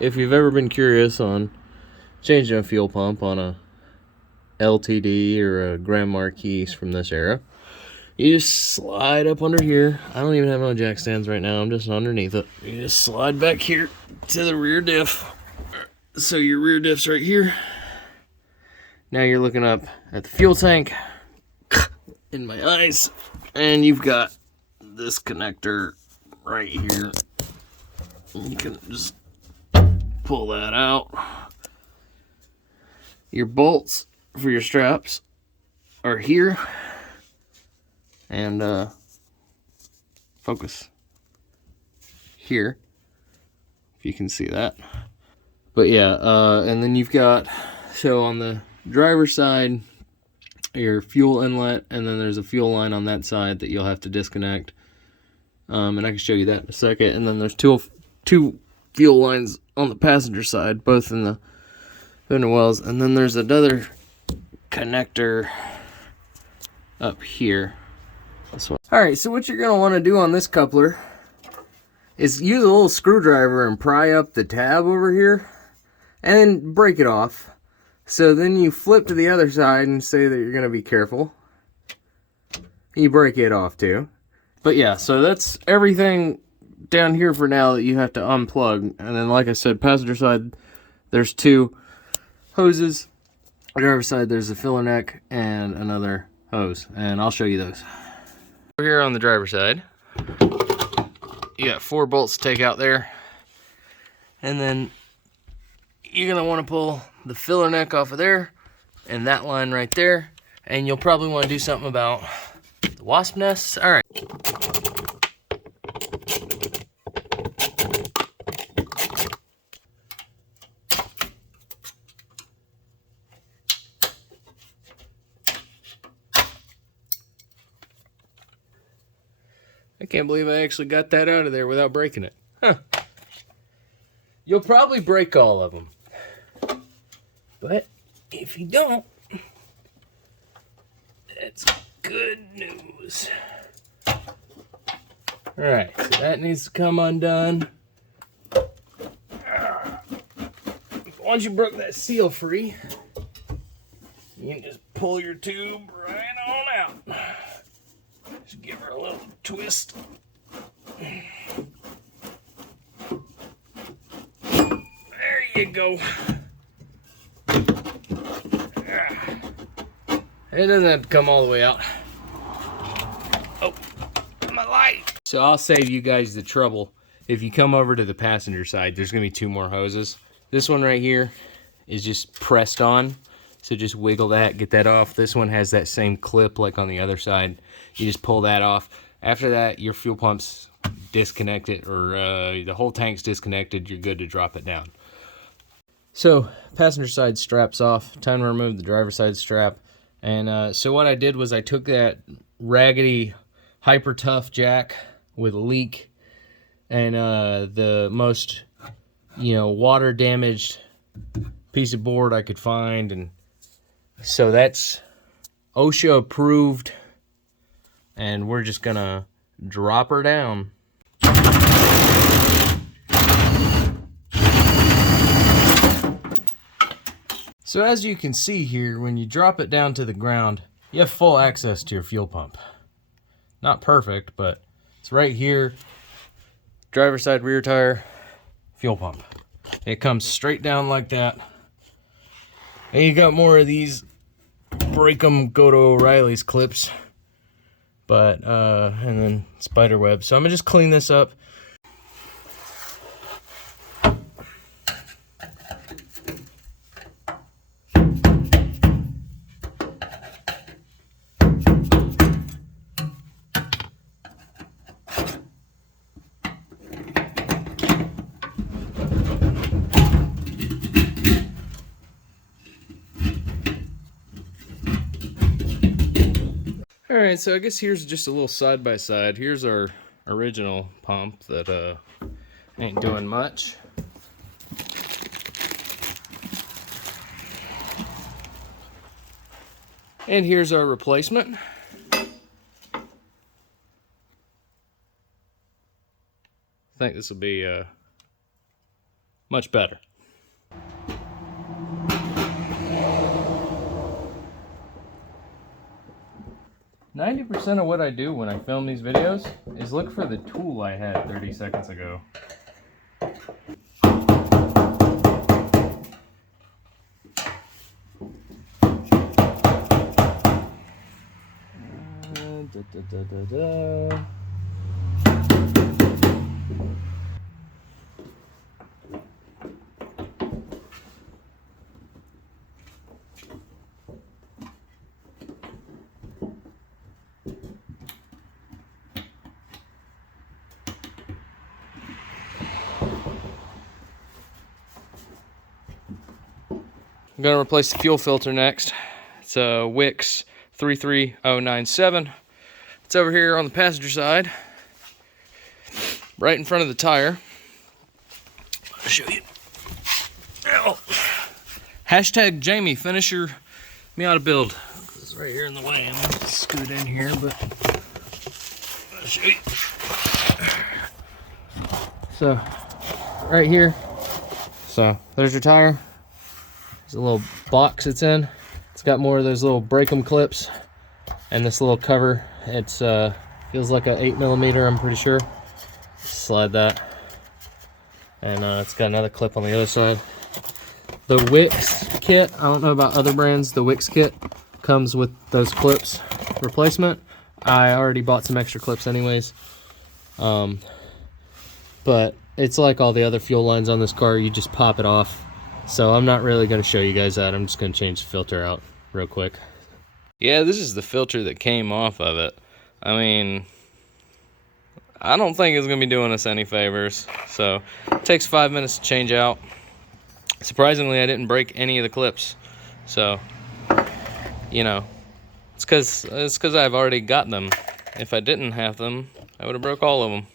if you've ever been curious on changing a fuel pump on a LTD or a Grand Marquis from this era, you just slide up under here. I don't even have no jack stands right now. I'm just underneath it. You just slide back here to the rear diff. So your rear diff's right here. Now you're looking up at the fuel tank in my eyes, and you've got this connector right here. You can just pull that out. Your bolts for your straps are here, and focus here, if you can see that. But yeah, and then you've got, so on the driver's side, your fuel inlet, and then there's a fuel line on that side that you'll have to disconnect. And I can show you that in a second. And then there's two fuel lines on the passenger side, both in the fender wells. And then there's another connector up here. This one. All right, so what you're gonna want to do on this coupler is use a little screwdriver and pry up the tab over here, and then break it off. So then you flip to the other side and say that you're gonna be careful. You break it off too. But yeah, so that's everything down here for now that you have to unplug. And then, like I said, passenger side, there's two hoses. Driver's side, there's a filler neck and another hose, and I'll show you those. Over here on the driver's side, you got 4 bolts to take out there, and then you're gonna want to pull the filler neck off of there and that line right there, and you'll probably want to do something about the wasp nests. All right. I can't believe I actually got that out of there without breaking it. Huh. You'll probably break all of them. But if you don't, that's good news. Alright, so that needs to come undone. Once you broke that seal free, you can just pull your tube right on out. Just give her a little twist. There you go. It doesn't have to come all the way out. Oh, my light. So I'll save you guys the trouble. If you come over to the passenger side, there's gonna be 2 more hoses. This one right here is just pressed on. So just wiggle that, get that off. This one has that same clip like on the other side. You just pull that off. After that, your fuel pump's disconnected, or the whole tank's disconnected. You're good to drop it down. So passenger side strap's off. Time to remove the driver's side strap. And so what I did was I took that raggedy hyper tough jack with a leak and the most, water damaged piece of board I could find, and so that's OSHA approved, and we're just gonna drop her down. So as you can see here, when you drop it down to the ground, you have full access to your fuel pump. Not perfect, but it's right here. Driver's side rear tire, fuel pump. It comes straight down like that. And you got more of these break 'em, go to O'Reilly's clips, but and then spider web. So I'm gonna just clean this up. Alright, so I guess here's just a little side-by-side. Here's our original pump that ain't doing much. And here's our replacement. I think this will be much better. %90 of what I do when I film these videos is look for the tool I had 30 seconds ago. I'm going to replace the fuel filter next. It's a Wix 33097. It's over here on the passenger side, right in front of the tire. I'll show you. Ow. Hashtag Jamie, finisher me out a build. It's right here in the way. I'm going to scoot in here, but I'll show you. So, right here. So, there's your tire. There's a little box it's in. It's got more of those little break-em clips and this little cover. It's feels like a 8mm, I'm pretty sure. Slide that, and it's got another clip on the other side. The Wix kit, I don't know about other brands, the Wix kit comes with those clips replacement. I already bought some extra clips anyways, but it's like all the other fuel lines on this car, you just pop it off. So I'm not really going to show you guys that. I'm just going to change the filter out real quick. Yeah, this is the filter that came off of it. I mean, I don't think it's going to be doing us any favors. So it takes 5 minutes to change out. Surprisingly, I didn't break any of the clips. So, you know, it's because I've already got them. If I didn't have them, I would have broke all of them.